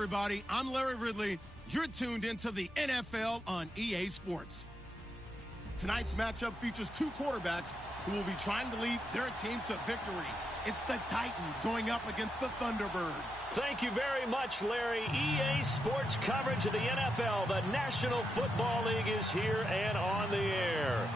everybody. I'm Larry Ridley. You're tuned into the NFL on EA Sports. Tonight's matchup features two quarterbacks who will be trying to lead their team to victory. It's the Titans going up against the Thunderbirds. Thank you very much, Larry. EA Sports coverage of the NFL. The National Football League is here and on the air.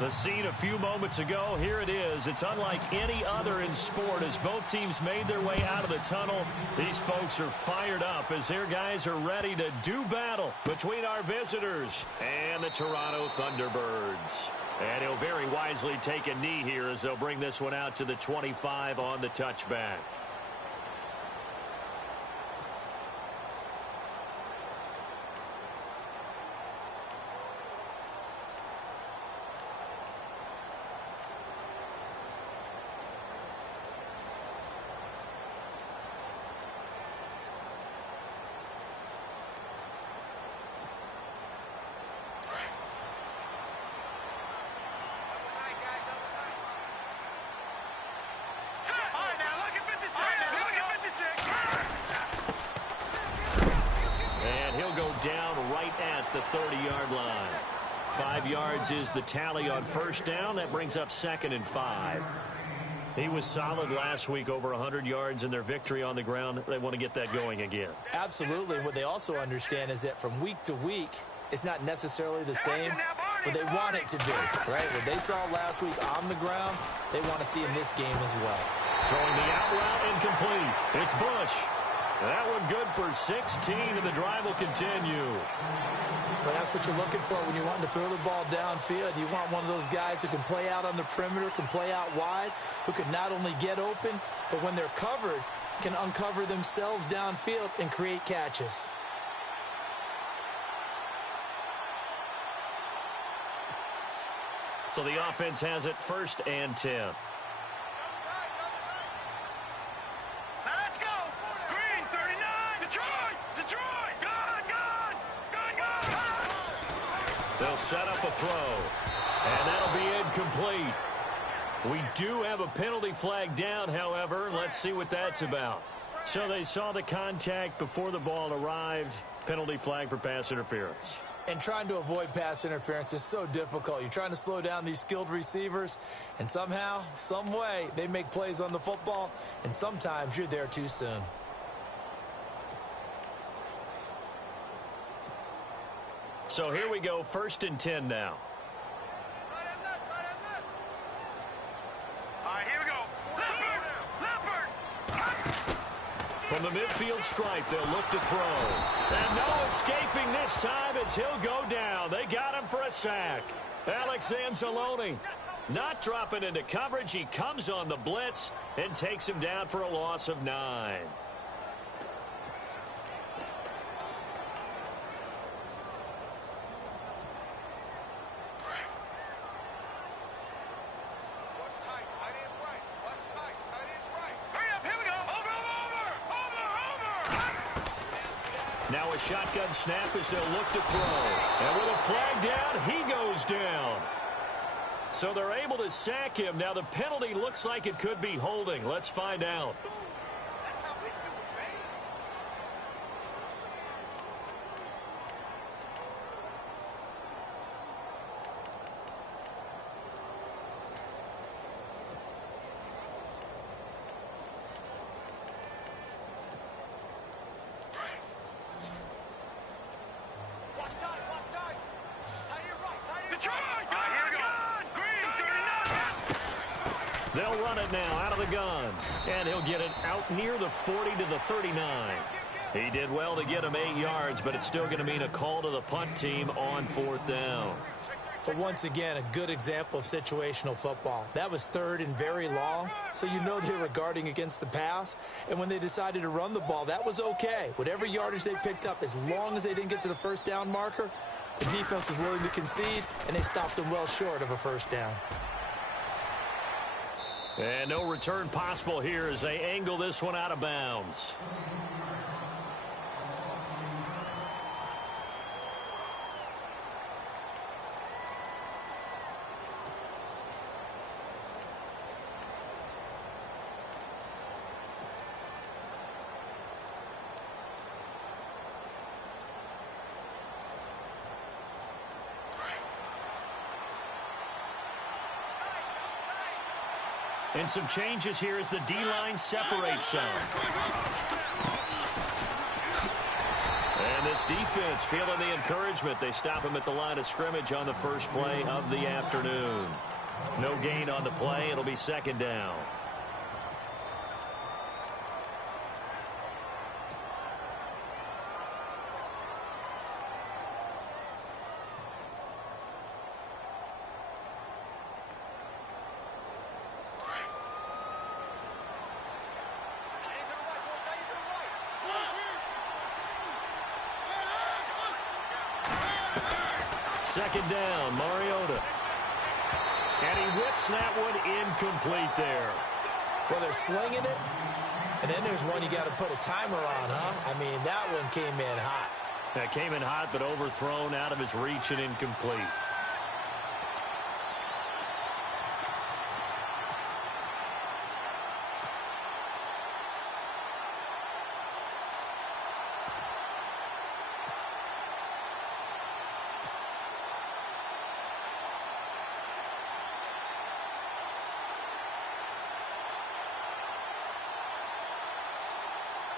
The scene a few moments ago, here it is. It's unlike any other in sport as both teams made their way out of the tunnel. These folks are fired up as their guys are ready to do battle between our visitors and the Toronto Thunderbirds. And he'll very wisely take a knee here as they'll bring this one out to the 25 on the touchback. The 30-yard line. 5 yards is the tally on first down. That brings up 2nd and 5. He was solid last week, over 100 yards in their victory on the ground. They want to get that going again. Absolutely. What they also understand is that from week to week, it's not necessarily the same, but they want it to be, right? What they saw last week on the ground, they want to see in this game as well. Throwing the out route incomplete. It's Bush. That one good for 16, and the drive will continue. But that's what you're looking for when you want to throw the ball downfield. You want one of those guys who can play out on the perimeter, can play out wide, who can not only get open, but when they're covered, can uncover themselves downfield and create catches. So the offense has it 1st and 10. They'll set up a throw, and that'll be incomplete. We do have a penalty flag down, however. Let's see what that's about. So they saw the contact before the ball arrived. Penalty flag for pass interference. And trying to avoid pass interference is so difficult. You're trying to slow down these skilled receivers, and somehow, some way, they make plays on the football, and sometimes you're there too soon. So here we go, 1st and 10 now. All right, here we go. Leopard! From the midfield stripe, they'll look to throw. And no escaping this time as he'll go down. They got him for a sack. Alex Anzalone not dropping into coverage. He comes on the blitz and takes him down for a loss of 9. Now a shotgun snap as they'll look to throw. And with a flag down, he goes down. So they're able to sack him. Now the penalty looks like it could be holding. Let's find out. They'll run it now out of the gun. And he'll get it out near the 40 to the 39. He did well to get him 8 yards, but it's still going to mean a call to the punt team on 4th down. But once again, a good example of situational football. That was 3rd and very long, so you know they were guarding against the pass. And when they decided to run the ball, that was okay. Whatever yardage they picked up, as long as they didn't get to the 1st down marker, the defense was willing to concede, and they stopped them well short of a 1st down. And no return possible here as they angle this one out of bounds. And some changes here as the D-line separates some. And this defense feeling the encouragement. They stop him at the line of scrimmage on the first play of the afternoon. No gain on the play. It'll be second down. Second down, Mariota. And he whips that one incomplete there. Well, they're slinging it, and then there's one you got to put a timer on, huh? I mean, that one came in hot. That came in hot, but overthrown, out of his reach and incomplete.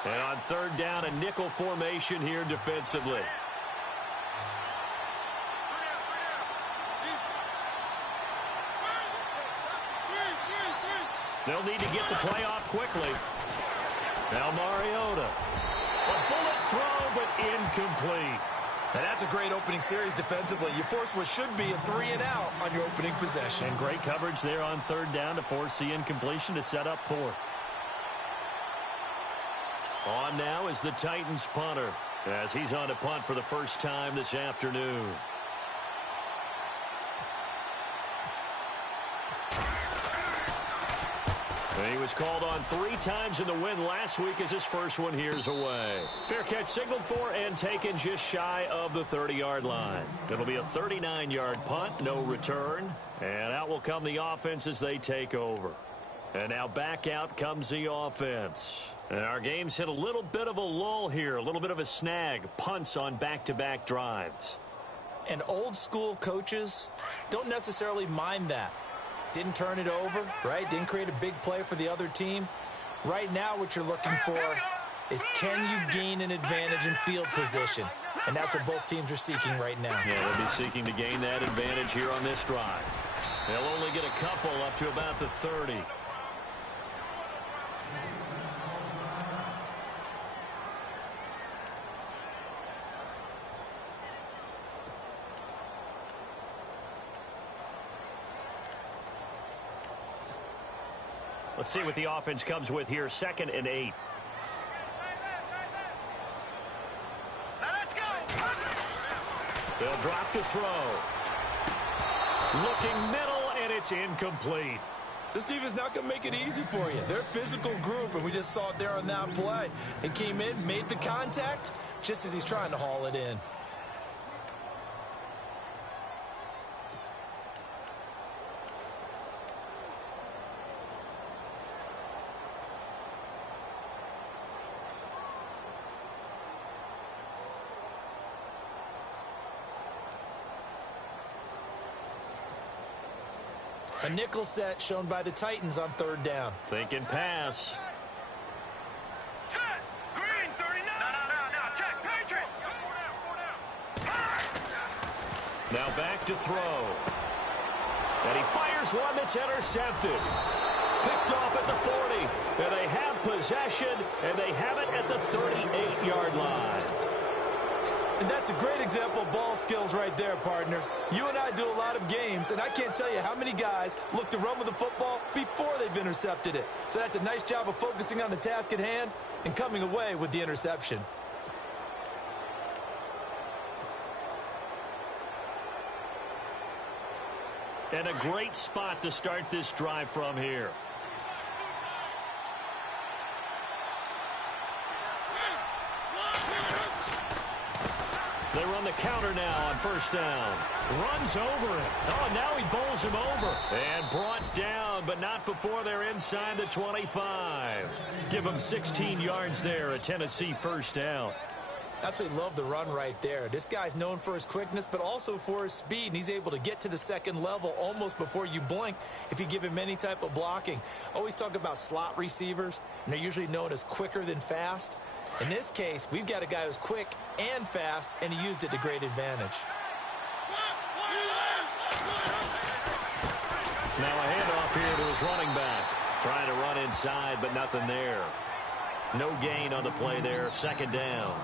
And on third down, a nickel formation here defensively. They'll need to get the play off quickly. Now Mariota. A bullet throw, but incomplete. And that's a great opening series defensively. You force what should be a 3-and-out on your opening possession. And great coverage there on third down to force the incompletion to set up fourth. On now is the Titans punter as he's on to punt for the first time this afternoon. And he was called on 3 times in the win last week as his first one here's away. Fair catch signaled for and taken just shy of the 30-yard line. It'll be a 39-yard punt, no return. And out will come the offense as they take over. And now back out comes the offense. And our game's hit a little bit of a lull here, a little bit of a snag. Punts on back-to-back drives. And old-school coaches don't necessarily mind that. Didn't turn it over, right? Didn't create a big play for the other team. Right now what you're looking for is can you gain an advantage in field position? And that's what both teams are seeking right now. Yeah, they'll be seeking to gain that advantage here on this drive. They'll only get a couple up to about the 30. Let's see what the offense comes with here. 2nd and 8. They'll drop to throw. Looking middle, and it's incomplete. This defense not going to make it easy for you. They're a physical group, and we just saw it there on that play. It came in, made the contact, just as he's trying to haul it in. A nickel set shown by the Titans on third down. Thinking pass. Set. Green, 39. No. Check. Patriot. Now back to throw. And he fires one that's intercepted. Picked off at the 40. And they have possession, and they have it at the 38-yard line. And that's a great example of ball skills right there, partner. You and I do a lot of games, and I can't tell you how many guys look to run with the football before they've intercepted it. So that's a nice job of focusing on the task at hand and coming away with the interception. And a great spot to start this drive from here. They run the counter now on first down. Runs over it. Oh, now he bowls him over. And brought down, but not before they're inside the 25. Give him 16 yards there, a Tennessee first down. Absolutely love the run right there. This guy's known for his quickness, but also for his speed, and he's able to get to the second level almost before you blink if you give him any type of blocking. Always talk about slot receivers, and they're usually known as quicker than fast. In this case, we've got a guy who's quick and fast, and he used it to great advantage. Now a handoff here to his running back. Trying to run inside, but nothing there. No gain on the play there, second down.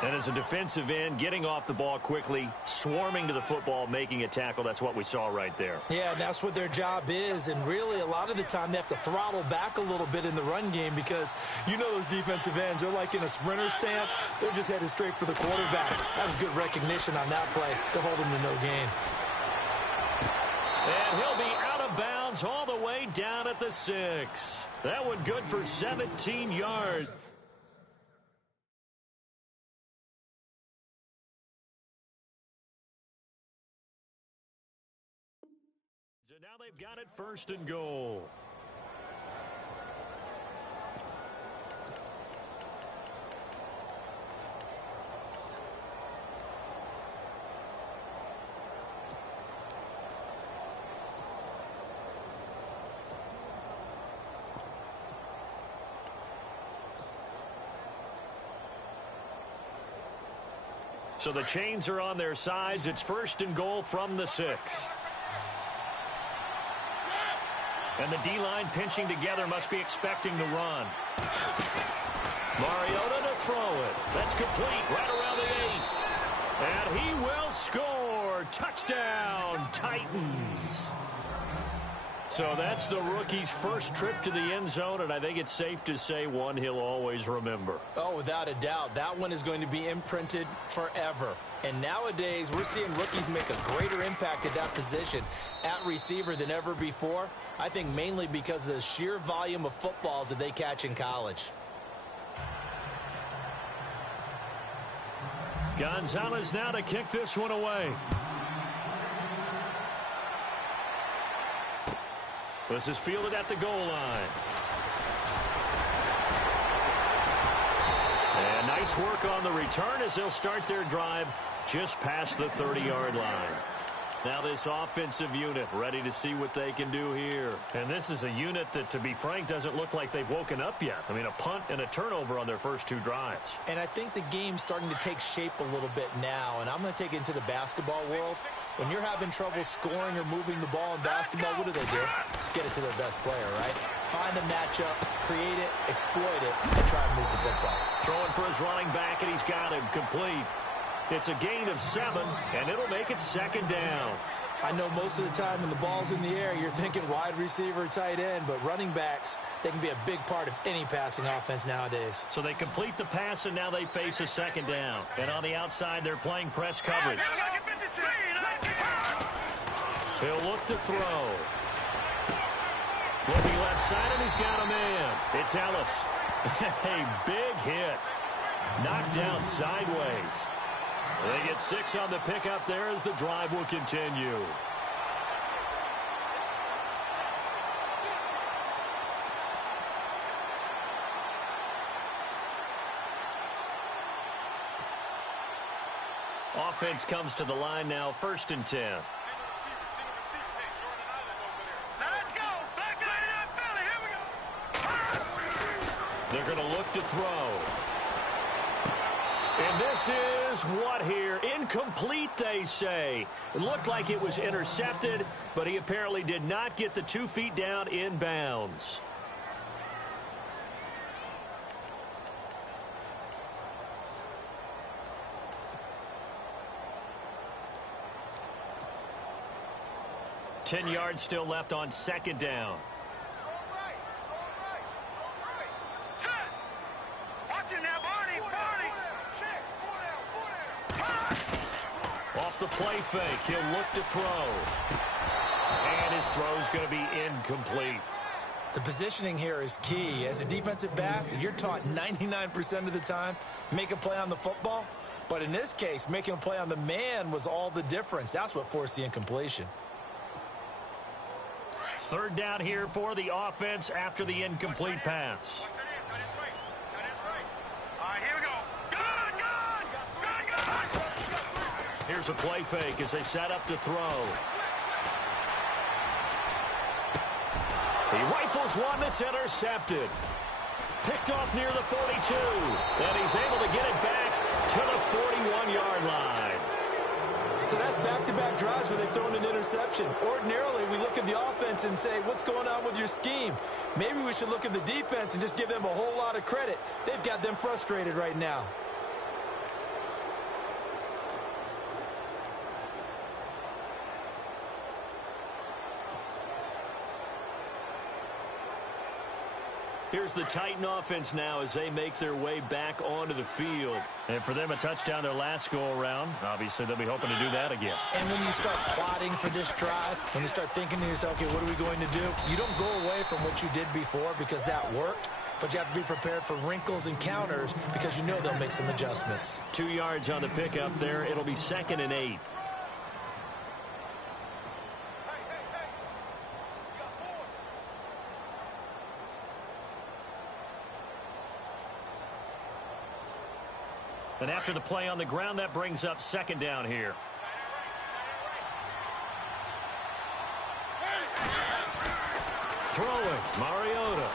And as a defensive end, getting off the ball quickly, swarming to the football, making a tackle, that's what we saw right there. Yeah, and that's what their job is, and really a lot of the time they have to throttle back a little bit in the run game because you know those defensive ends, they're like in a sprinter stance. They're just headed straight for the quarterback. That was good recognition on that play to hold him to no gain. And he'll be out of bounds all the way down at the 6. That one good for 17 yards. So now they've got it first and goal. So the chains are on their sides. It's first and goal from the 6. And the D-line pinching together must be expecting the run. Mariota to throw it. That's complete right around the 8. And he will score. Touchdown, Titans. So that's the rookie's first trip to the end zone, and I think it's safe to say one he'll always remember. Oh, without a doubt. That one is going to be imprinted forever. And nowadays, we're seeing rookies make a greater impact at that position at receiver than ever before. I think mainly because of the sheer volume of footballs that they catch in college. Gonzalez now to kick this one away. This is fielded at the goal line. And nice work on the return as they'll start their drive just past the 30-yard line. Now this offensive unit ready to see what they can do here. And this is a unit that, to be frank, doesn't look like they've woken up yet. I mean, a punt and a turnover on their first 2 drives. And I think the game's starting to take shape a little bit now. And I'm going to take it into the basketball world. When you're having trouble scoring or moving the ball in basketball, what do? Get it to their best player, right? Find a matchup, create it, exploit it, and try and move the football. Throwing for his running back, and he's got him complete. It's a gain of 7, and it'll make it second down. I know most of the time when the ball's in the air, you're thinking wide receiver, tight end, but running backs, they can be a big part of any passing offense nowadays. So they complete the pass, and now they face a second down. And on the outside, they're playing press coverage. He'll look to throw. Looking left side, and he's got a man. It's Ellis. A big hit. Knocked down sideways. They get 6 on the pickup there as the drive will continue. Offense comes to the line now, first and 10. Let's go. Back line up, Philly. Here we go. They're going to look to throw. And this is what here? Incomplete, they say. It looked like it was intercepted, but he apparently did not get the 2 feet down in bounds. Ten yards still left on second down. Off the play fake, he'll look to throw. And his throw's going to be incomplete. The positioning here is key. As a defensive back, you're taught 99% of the time, make a play on the football. But in this case, making a play on the man was all the difference. That's what forced the incompletion. Third down here for the offense after the incomplete pass. All right, here we go. Good. Here's a play fake as they set up to throw. He rifles one that's intercepted. Picked off near the 42. And he's able to get it back to the 41-yard line. So that's back-to-back drives where they've thrown an interception. Ordinarily, we look at the offense and say, what's going on with your scheme? Maybe we should look at the defense and just give them a whole lot of credit. They've got them frustrated right now. Here's the Titan offense now as they make their way back onto the field. And for them, a touchdown their last go-around. Obviously, they'll be hoping to do that again. And when you start plotting for this drive, when you start thinking to yourself, okay, what are we going to do? You don't go away from what you did before because that worked, but you have to be prepared for wrinkles and counters because you know they'll make some adjustments. 2 yards on the pickup there. It'll be 2nd and 8. And after the play on the ground, that brings up 2nd down here. Throwing, Mariota.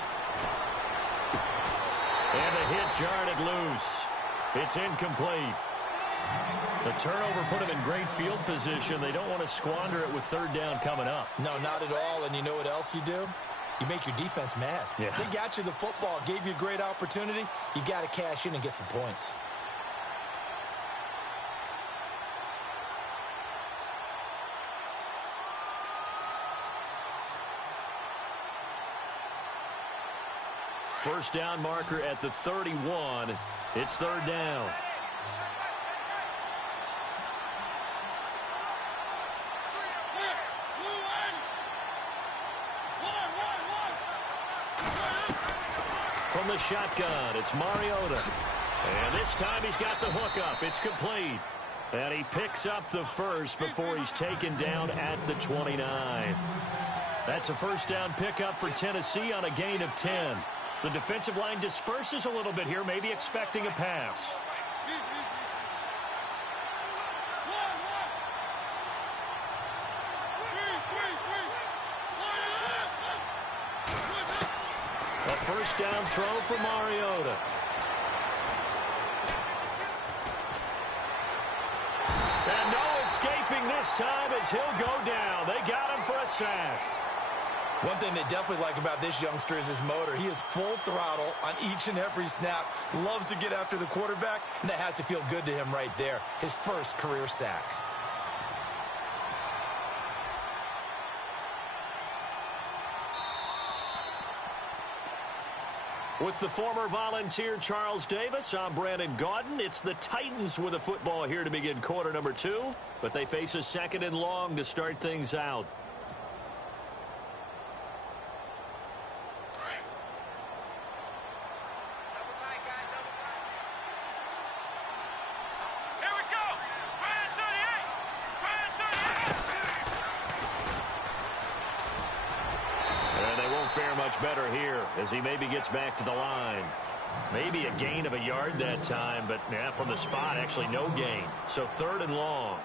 And a hit jarred it loose. It's incomplete. The turnover put them in great field position. They don't want to squander it with 3rd down coming up. No, not at all. And you know what else you do? You make your defense mad. Yeah. They got you the football, gave you a great opportunity. You got to cash in and get some points. First down marker at the 31. It's 3rd down. From the shotgun, it's Mariota. And this time he's got the hook up. It's complete. And he picks up the first before he's taken down at the 29. That's a first down pickup for Tennessee on a gain of 10. The defensive line disperses a little bit here, maybe expecting a pass. A first down throw for Mariota. And no escaping this time as he'll go down. They got him for a sack. One thing they definitely like about this youngster is his motor. He is full throttle on each and every snap. Loves to get after the quarterback, and that has to feel good to him right there. His first career sack. With the former Volunteer Charles Davis, I'm Brandon Gaudin. It's the Titans with a football here to begin quarter number 2, but they face a 2nd and long to start things out. Fare much better here as he maybe gets back to the line. Maybe a gain of a yard that time, but yeah, from the spot, actually no gain. So 3rd and long.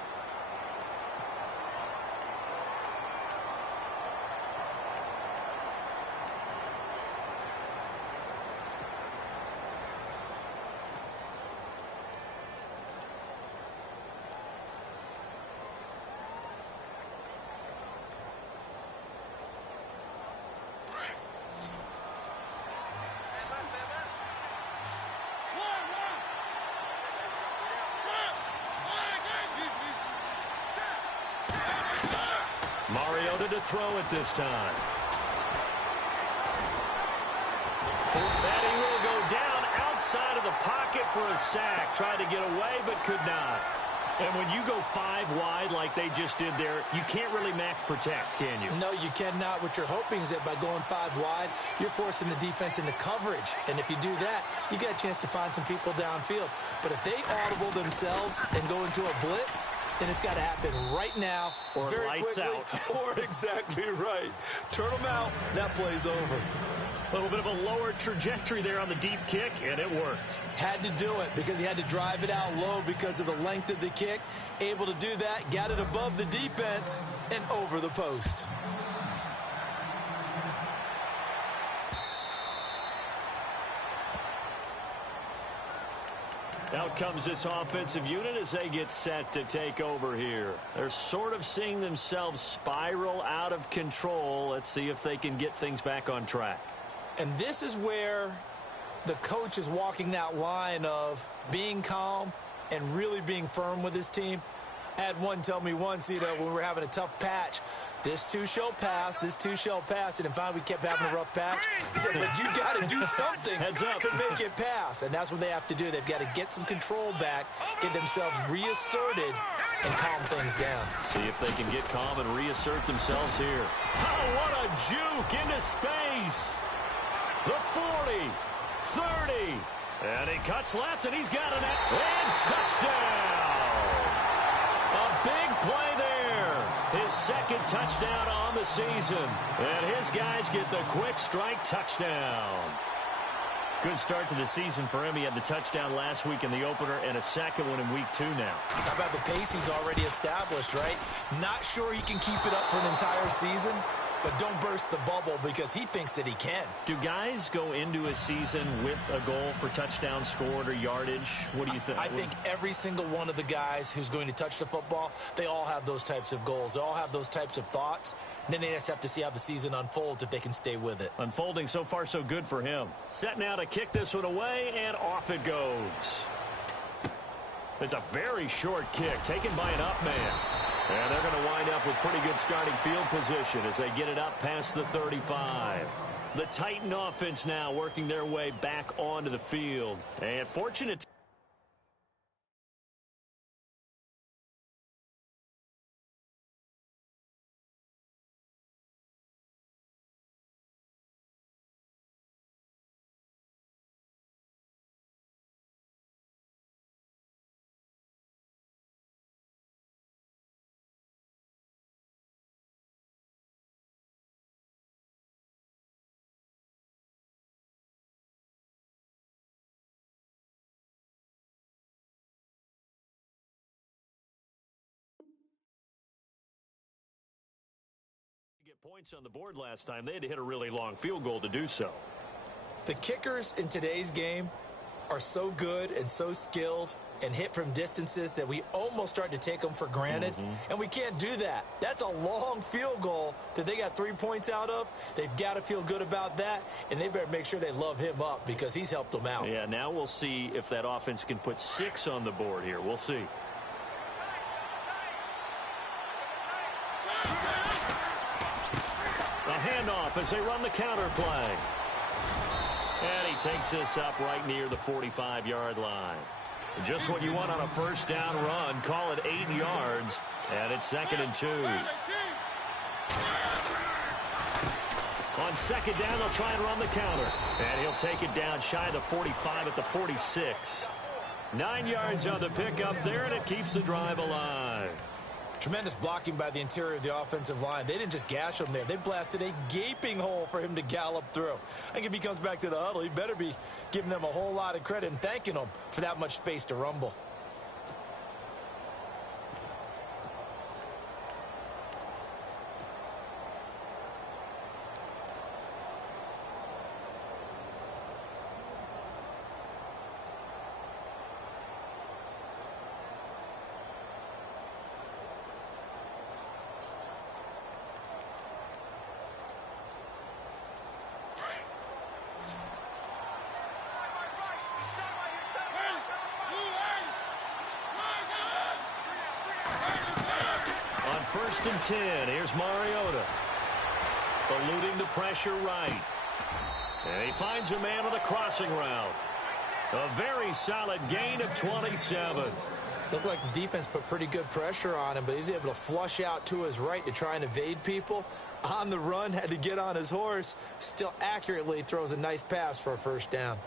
Mariota to throw it this time. And he will go down outside of the pocket for a sack. Tried to get away, but could not. And when you go 5 wide like they just did there, you can't really max protect, can you? No, you cannot. What you're hoping is that by going 5 wide, you're forcing the defense into coverage. And if you do that, you get a chance to find some people downfield. But if they audible themselves and go into a blitz, And it's got to happen right now, or very lights quickly, out. or exactly right. Turn them out, that play's over. A little bit of a lower trajectory there on the deep kick, and it worked. Had to do it because he had to drive it out low because of the length of the kick. Able to do that, got it above the defense and over the post. Out comes this offensive unit as they get set to take over here. They're sort of seeing themselves spiral out of control. Let's see if they can get things back on track. And this is where the coach is walking that line of being calm and really being firm with his team. I had one tell me once, when we were having a tough patch, this too shall pass, this too shall pass. And finally we kept having a rough patch. He said, but you got to do something to make it pass. And that's what they have to do. They've got to get some control back, get themselves reasserted, and calm things down. See if they can get calm and reassert themselves here. Oh, what a juke into space. The 40, 30, and he cuts left, and he's got an and touchdown. A big play there. His second touchdown on the season. And his guys get the quick strike touchdown. Good start to the season for him. He had the touchdown last week in the opener and a second one in week 2 now. How about the pace he's already established, right? Not sure he can keep it up for an entire season, but don't burst the bubble because he thinks that he can. Do guys go into a season with a goal for touchdown scored or yardage? What do you think? I think every single one of the guys who's going to touch the football, they all have those types of goals. They all have those types of thoughts. And then they just have to see how the season unfolds if they can stay with it. Unfolding so far so good for him. Set now to kick this one away, and off it goes. It's a very short kick taken by an up man. And they're going to wind up with pretty good starting field position as they get it up past the 35. The Titan offense now working their way back onto the field. And fortunate. Get points on the board last time. They had to hit a really long field goal to do so. The kickers in today's game are so good and so skilled and hit from distances that we almost start to take them for granted. And we can't do that. That's a long field goal that they got 3 points out of. They've got to feel good about that, and they better make sure they love him up because he's helped them out. Yeah, now we'll see if that offense can put 6 on the board here. We'll see. A handoff as they run the counter play. And he takes this up right near the 45-yard line. Just what you want on a first down run. Call it 8 yards, and it's 2nd and 2. On second down, they'll try and run the counter. And he'll take it down shy of the 45 at the 46. 9 yards on the pickup there, and it keeps the drive alive. Tremendous blocking by the interior of the offensive line. They didn't just gash him there. They blasted a gaping hole for him to gallop through. I think if he comes back to the huddle, he better be giving them a whole lot of credit and thanking them for that much space to rumble. On 1st and 10, here's Mariota. Eluding the pressure right. And he finds a man on the crossing route. A very solid gain of 27. Looked like the defense put pretty good pressure on him, but he's able to flush out to his right to try and evade people. On the run, had to get on his horse. Still accurately throws a nice pass for a first down.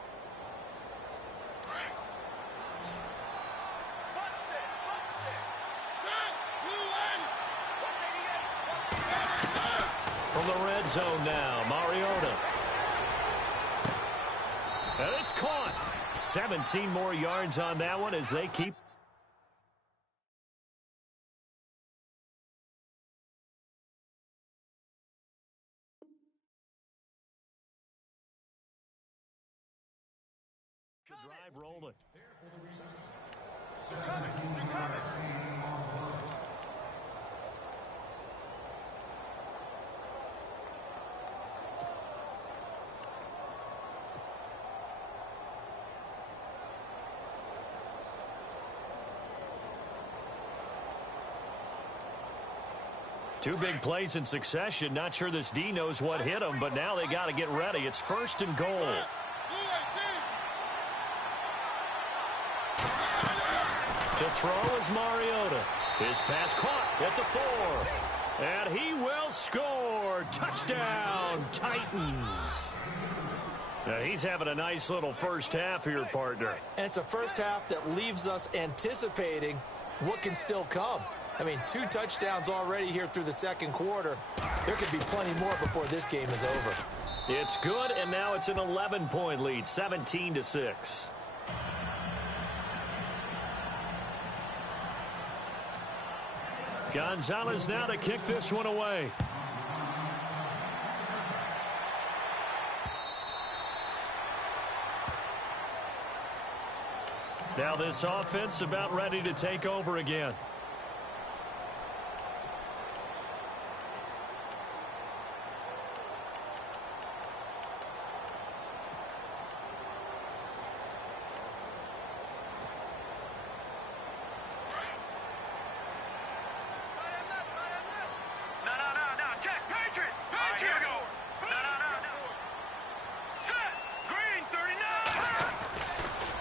from the red zone now. Mariota. And it's caught. 17 more yards on that one as they keep. The drive rolling. Two big plays in succession. Not sure this D knows what hit him, but now they got to get ready. It's 1st and goal. To throw is Mariota. His pass caught at the 4. And he will score. Touchdown, Titans. Now he's having a nice little first half here, partner. And it's a first half that leaves us anticipating what can still come. I mean, 2 touchdowns already here through the second quarter. There could be plenty more before this game is over. It's good, and now it's an 11-point lead, 17-6. Gonzalez now to kick this one away. Now this offense about ready to take over again.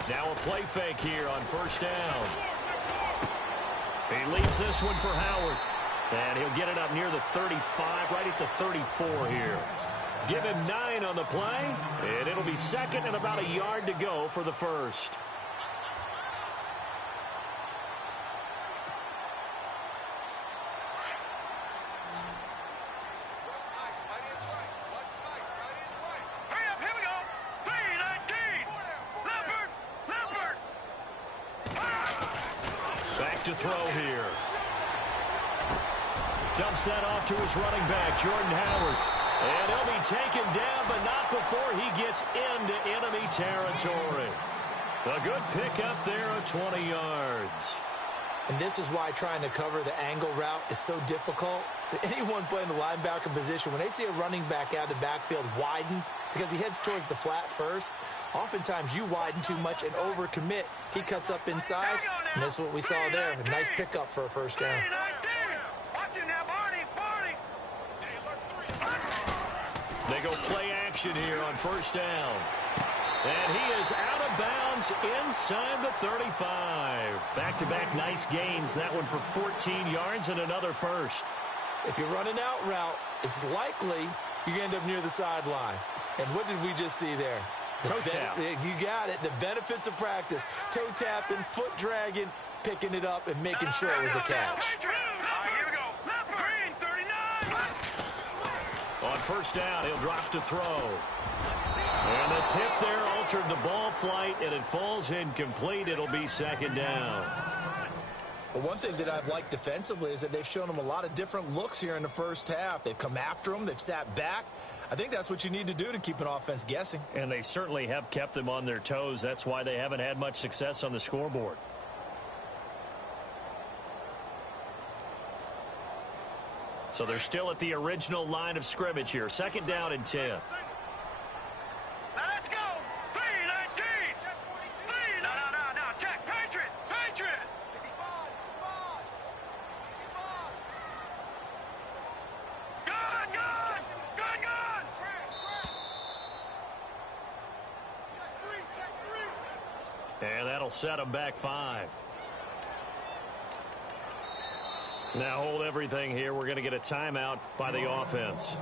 Now a play fake here on first down. He leads this one for Howard. And he'll get it up near the 35, right at the 34 here. Give him 9 on the play, and it'll be second and about a yard to go for the first. To throw here. Dumps that off to his running back, Jordan Howard. And he'll be taken down, but not before he gets into enemy territory. A good pickup there of 20 yards. And this is why trying to cover the angle route is so difficult. Anyone playing the linebacker position, when they see a running back out of the backfield widen because he heads towards the flat first, oftentimes you widen too much and overcommit. He cuts up inside, and this is what we saw there. A nice pickup for a first down. They go play action here on first down. And he is out of bounds inside the 35. Back-to-back nice gains. That one for 14 yards and another first. If you run an out route, it's likely you end up near the sideline. And what did we just see there? Toe tap. You got it. The benefits of practice. Toe tapping, foot dragging, picking it up, and making sure it was a catch. On first down, he'll drop to throw. And the tip there altered the ball flight, and it falls incomplete. It'll be second down. Well, one thing that I've liked defensively is that they've shown him a lot of different looks here in the first half. They've come after him. They've sat back. I think that's what you need to do to keep an offense guessing. And they certainly have kept them on their toes. That's why they haven't had much success on the scoreboard. So they're still at the original line of scrimmage here. Second down and 10. Let's go! 3-19! No, check! Patriot! Gun! Check three! And that'll set them back 5. Now hold everything here. We're going to get a timeout by the offense.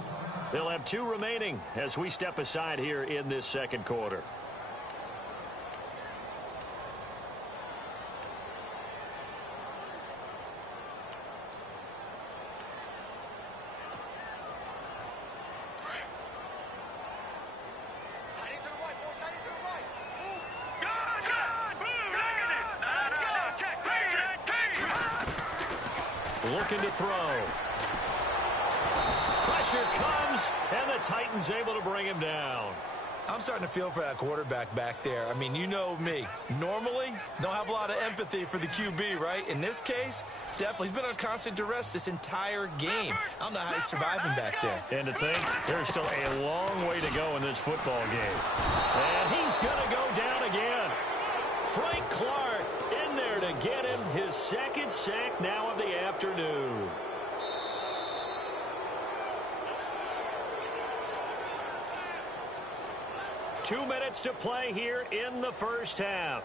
They'll have 2 remaining as we step aside here in this second quarter. looking to throw. Pressure comes, and the Titans able to bring him down. I'm starting to feel for that quarterback back there. I mean, you know me. Normally, don't have a lot of empathy for the QB, right? In this case, definitely. He's been on constant duress this entire game. I don't know how he's surviving back there. And to think, there's still a long way to go in this football game. And he's going to go down again. Frank Clark in there to get him his second sack now of the afternoon. Two minutes to play here in the first half.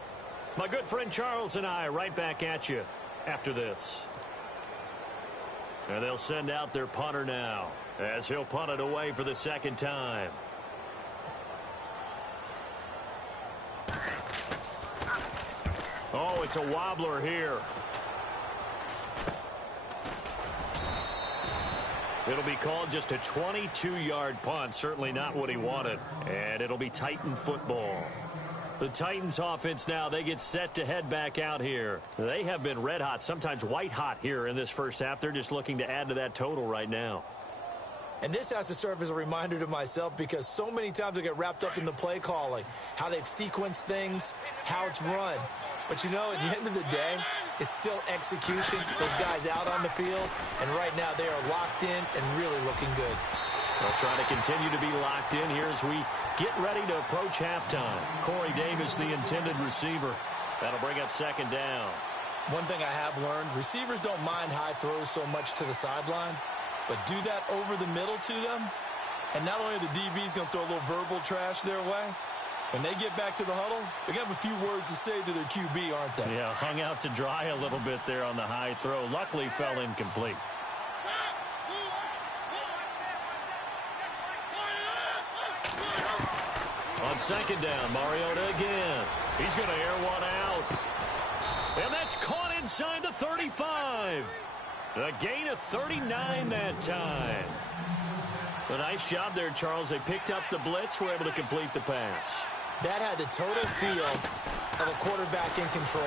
My good friend Charles and I right back at you after this. And they'll send out their punter now as he'll punt it away for the second time. Oh, it's a wobbler here. It'll be called just a 22-yard punt. Certainly not what he wanted. And it'll be Titan football. The Titans offense now, they get set to head back out here. They have been red hot, sometimes white hot here in this first half. They're just looking to add to that total right now. And this has to serve as a reminder to myself because so many times I get wrapped up in the play calling, how they've sequenced things, how it's run. But, you know, at the end of the day, it's still execution. Those guys out on the field, and right now they are locked in and really looking good. They'll try to continue to be locked in here as we get ready to approach halftime. Corey Davis, the intended receiver. That'll bring up second down. One thing I have learned, receivers don't mind high throws so much to the sideline, but do that over the middle to them, and not only are the DBs going to throw a little verbal trash their way, when they get back to the huddle, they're going to have a few words to say to their QB, aren't they? Yeah, hung out to dry a little bit there on the high throw. Luckily fell incomplete. On second down, Mariota again. He's going to air one out. And that's caught inside the 35. A gain of 39 that time. A nice job there, Charles. They picked up the blitz, were able to complete the pass. That had the total feel of a quarterback in control.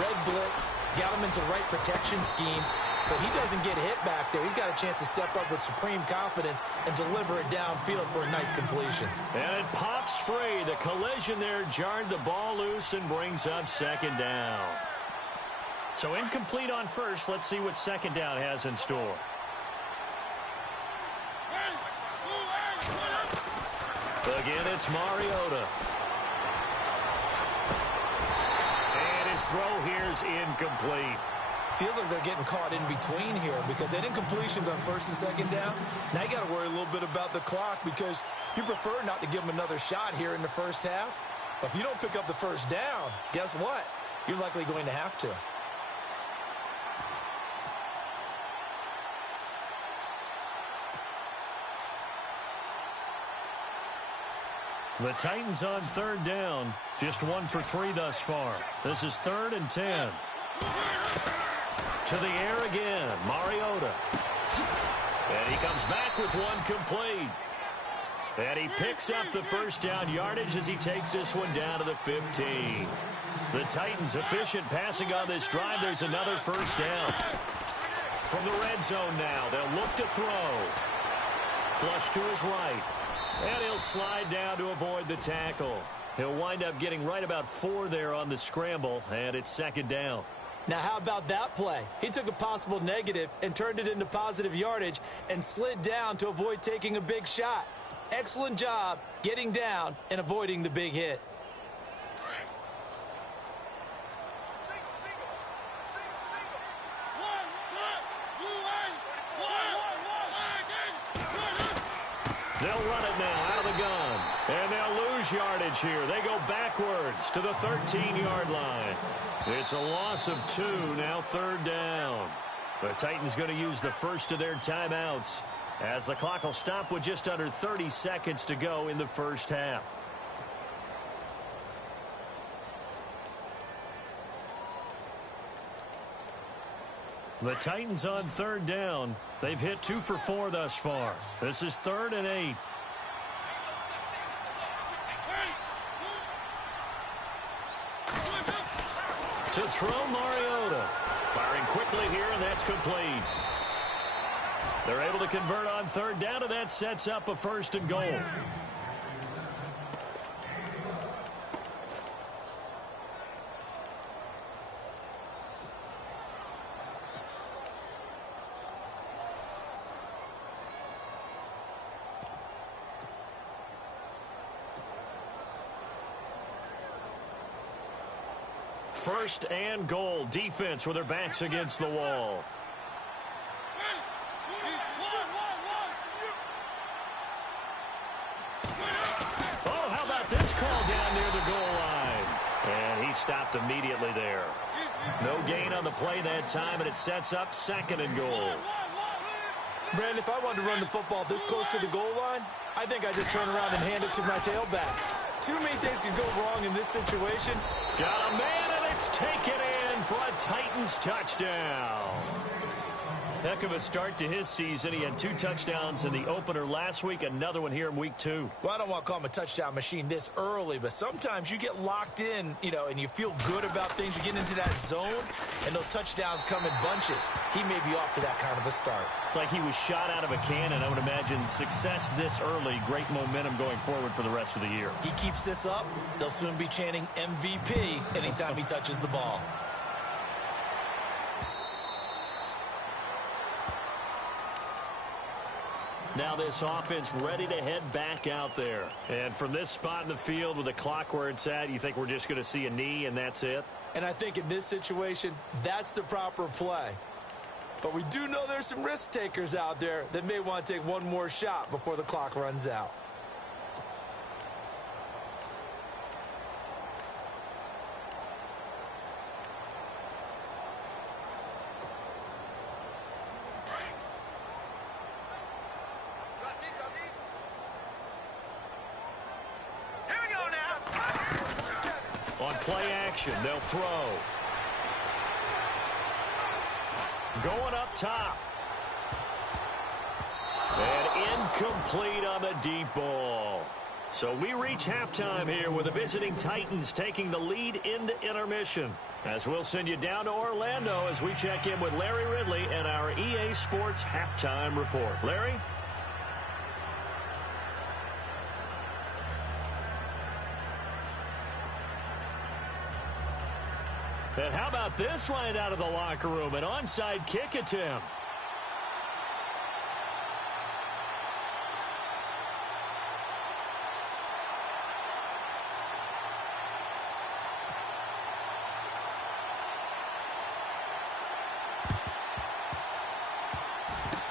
Red blitz, got him into the right protection scheme, so he doesn't get hit back there. He's got a chance to step up with supreme confidence and deliver it downfield for a nice completion. And it pops free. The collision there jarred the ball loose and brings up second down. So incomplete on first. Let's see what second down has in store. Again, it's Mariota. And his throw here's incomplete. Feels like they're getting caught in between here because they did incompletions on first and second down. Now you got to worry a little bit about the clock because you prefer not to give them another shot here in the first half. But if you don't pick up the first down, guess what? You're likely going to have to. The Titans on third down. Just 1 for 3 thus far. This is 3rd and 10. To the air again. Mariota. And he comes back with one complete. And he picks up the first down yardage as he takes this one down to the 15. The Titans efficient passing on this drive. There's another first down. From the red zone now, they'll look to throw. Flush to his right. And he'll slide down to avoid the tackle. He'll wind up getting right about 4 there on the scramble, and it's second down. Now, how about that play? He took a possible negative and turned it into positive yardage and slid down to avoid taking a big shot. Excellent job getting down and avoiding the big hit. They'll run it now out of the gun. And they'll lose yardage here. They go backwards to the 13-yard line. It's a loss of 2, now 3rd down. The Titans going to use the first of their timeouts as the clock will stop with just under 30 seconds to go in the first half. The Titans on 3rd down. They've hit 2 for 4 thus far. This is 3rd and 8. To throw Mariota. Firing quickly here and that's complete. They're able to convert on third down, and that sets up a 1st and goal. First and goal. Defense with their backs against the wall. Oh, how about this call down near the goal line? And he stopped immediately there. No gain on the play that time, and it sets up 2nd and goal. Brandon, if I wanted to run the football this close to the goal line, I think I just turn around and hand it to my tailback. Too many things could go wrong in this situation. Got a man, and it's taken in for a Titans touchdown. Heck of a start to his season. He had 2 touchdowns in the opener last week, another one here in week 2. Well, I don't want to call him a touchdown machine this early, but sometimes you get locked in, and you feel good about things. You get into that zone, and those touchdowns come in bunches. He may be off to that kind of a start. It's like he was shot out of a cannon. I would imagine success this early, great momentum going forward for the rest of the year. He keeps this up, they'll soon be chanting MVP anytime he touches the ball. Now this offense ready to head back out there. And from this spot in the field with the clock where it's at, you think we're just going to see a knee and that's it? And I think in this situation, that's the proper play. But we do know there's some risk takers out there that may want to take one more shot before the clock runs out. On play action, they'll throw. Going up top. And incomplete on the deep ball. So we reach halftime here with the visiting Titans taking the lead into intermission. As we'll send you down to Orlando as we check in with Larry Ridley and our EA Sports halftime report. Larry? And how about this right out of the locker room? An onside kick attempt.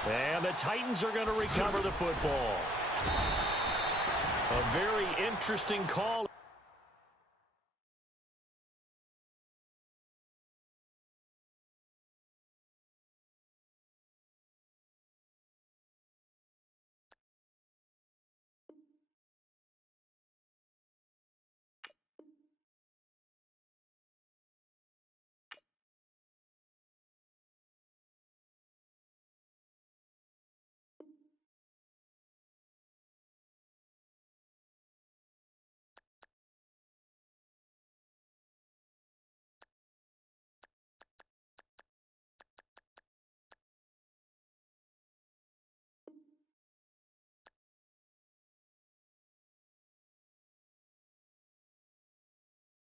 And the Titans are going to recover the football. A very interesting call.